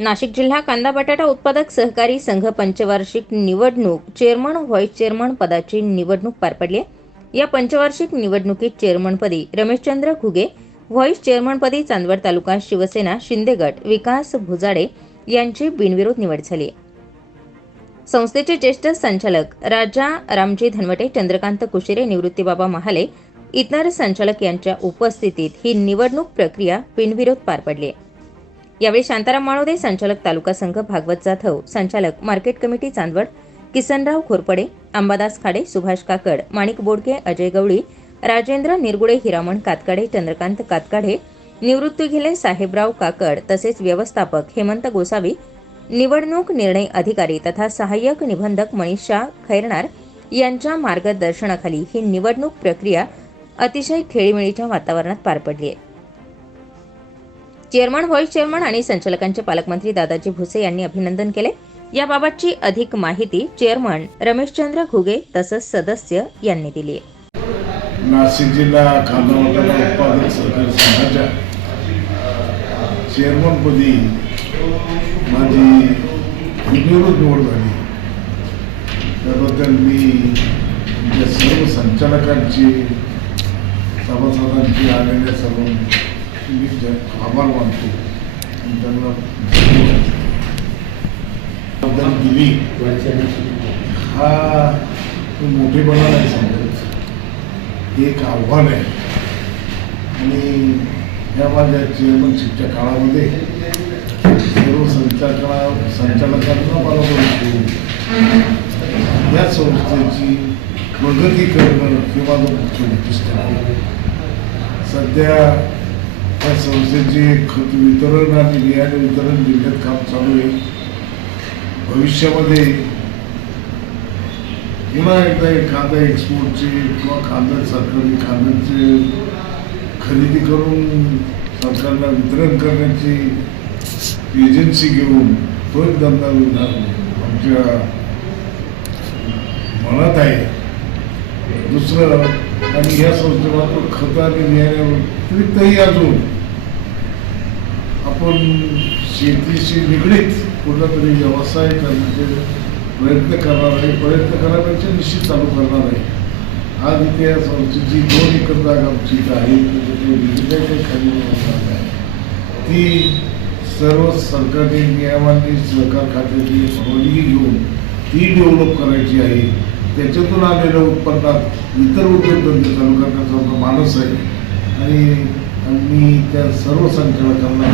नाशिक जिल्हा कांदा बटाटा उत्पादक सहकारी संघ पंचवार्षिक निवडणूक चेअरमन व्हाईस चेअरमन पदाची निवडणूक पार पडली आहे. या पंचवार्षिक निवडणुकीत चेअरमनपदी रमेशचंद्र घुगे व्हाईस चेअरमनपदी चांदवड तालुका शिवसेना शिंदे गट विकास भुजाडे यांची बिनविरोध निवड झाली संस्थेचे ज्येष्ठ संचालक राजा रामजी धनवटे चंद्रकांत कुशिरे निवृत्तीबाबा महाले इतर संचालक यांच्या उपस्थितीत ही निवडणूक प्रक्रिया बिनविरोध पार पडली आहे. यावेळी शांताराम माळोदे संचालक तालुका संघ भागवत जाधव संचालक मार्केट कमिटी चांदवड किसनराव खोरपडे अंबादास खाडे सुभाष काकड माणिक बोडके अजय गवळी राजेंद्र निरगुडे हिरामण कातकाडे चंद्रकांत कातकाडे निवृत्ती घिले साहेबराव काकड तसेच व्यवस्थापक हेमंत गोसावी निवडणूक निर्णय अधिकारी तथा सहाय्यक निबंधक मनीषा खैरणार यांच्या मार्गदर्शनाखाली ही निवडणूक प्रक्रिया अतिशय खेळीमेळीच्या वातावरणात पार पडली आहे. चेअरमन व्हाईस चेअरमन आणि संचालकांचे पालकमंत्री दादाजी भुसे यांनी अभिनंदन केले. याबाबतची अधिक माहिती चेअरमन रमेशचंद्र घुगे तसंच सदस्य यांनी दिली नाशिक जिल्हा कांदा उत्पादक सहकारी संघाच्या चेअरमनपदी माझी निवडणूक निवड झाली. त्याबद्दल मी सर्व संचालकांची सभासदांची आलेल्या सर्व मी ज- आभार मानतो आणि त्यांना दिली हा मोठेपणा नाही समजत हे एक आव्हान आहे. आणि या माझ्या चेअरमनशिपच्या म्हणजे, काळामध्ये सर्व संचालका संचालकांना मला बोलतो या संस्थेची प्रगती करणं किंवा माझं मुख्य उद्दिष्ट आहे. सध्या संस्थेचे खत वितरण आणि बियाणे वितरण जिल्ह्यात काम चालू आहे. भविष्यामध्ये पुन्हा एकदा हे एक्सपोर्टचे किंवा कांदा सरकारी कांद्याचे खरेदी करून सरकारला वितरण करण्याची एजन्सी घेऊन तो एक धंदा आमच्या मनात आहे. दुसरं आणि या संस्थेमात्र खत आणि व्यतिरिक्तही अजून आपण शेतीशी निगडीत कुठलातरी व्यवसाय करण्याचे प्रयत्न करणार आहे प्रयत्न करण्यापेक्षा निश्चित चालू करणार आहे. आज इथे या संस्थेची दोन एकर जागा आमची आहे त्याच्यातली खाली जागा आहे. ती सर्व सरकारी नियमांनी सहकार खात्याची परवानगी घेऊन ती डेव्हलप करायची आहे. त्याच्यातून आलेल्या उत्पन्नात इतर उद्योगधंदे चालू करण्याचा आमचा मानस आहे. आणि मी त्या सर्व संचालकांना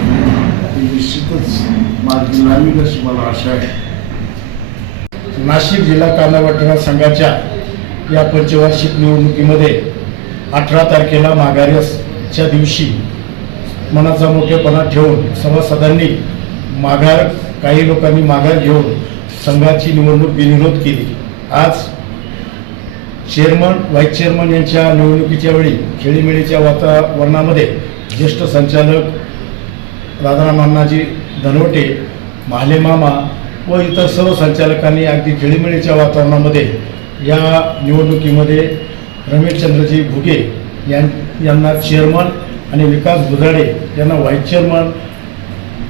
ते निश्चितच मार्गी लावील अशी मला आशा आहे. नाशिक जिल्हा कांदा वाटणा संघाच्या या पंचवार्षिक निवडणुकीमध्ये अठरा तारखेला माघाऱ्याच्या दिवशी मनाचा मोठेपणा ठेवून सभासदांनी माघार काही लोकांनी माघार घेऊन संघाची निवडणूक बिनविरोध केली. आज चेअरमन व्हाईस चेअरमन यांच्या निवडणुकीच्या वेळी खेळीमेळीच्या वातावरणामध्ये ज्येष्ठ संचालक राधाराम अण्णाजी धनवटे व इतर सर्व संचालकांनी अगदी खेळीमेळीच्या वातावरणामध्ये या निवडणुकीमध्ये रमेशचंद्रजी भुगे यां यांना चेअरमन आणि विकास भुजाडे यांना व्हाईस चेअरमन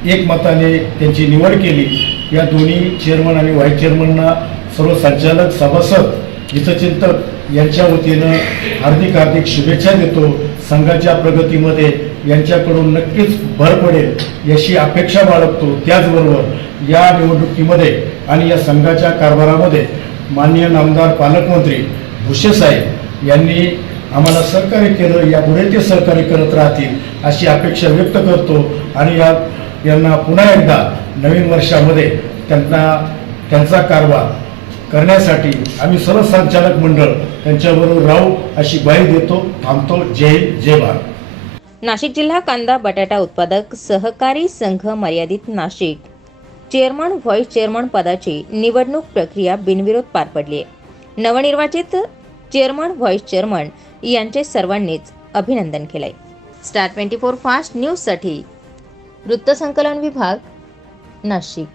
एकमताने त्यांची निवड केली. या दोन्ही चेअरमन आणि व्हाईस चेअरमनना सर्व संचालक सभासद हितचिंतक यांच्या वतीनं हार्दिक हार्दिक शुभेच्छा देतो. संघाच्या प्रगतीमध्ये यांच्याकडून नक्कीच भर पडेल याची अपेक्षा बाळगतो. त्याचबरोबर या निवडणुकीमध्ये आणि या संघाच्या कारभारामध्ये माननीय नामदार पालकमंत्री भुसे साहेब यांनी आम्हाला सहकार्य केलं यापुढे ते सहकार्य करत राहतील अशी अपेक्षा व्यक्त करतो आणि या यांना पुन्हा एकदा नवीन वर्षामध्ये त्यांना त्यांचा कारभार करण्यासाठी आम्ही सर्व संचालक मंडळ त्यांच्याबरोबर राहू अशी ग्वाही देतो थांबतो. जय जय भारत. नाशिक जिल्हा कांदा बटाटा उत्पादक सहकारी संघ मर्यादित नाशिक. चेअरमन व्हाईस चेअरमन पदाची निवडणूक प्रक्रिया बिनविरोध पार पडली आहे. नवनिर्वाचित चेअरमन व्हाईस चेअरमन यांचे सर्वांनीच अभिनंदन केलंय. स्टार ट्वेंटी फोर फास्ट न्यूजसाठी वृत्तसंकलन विभाग नाशिक.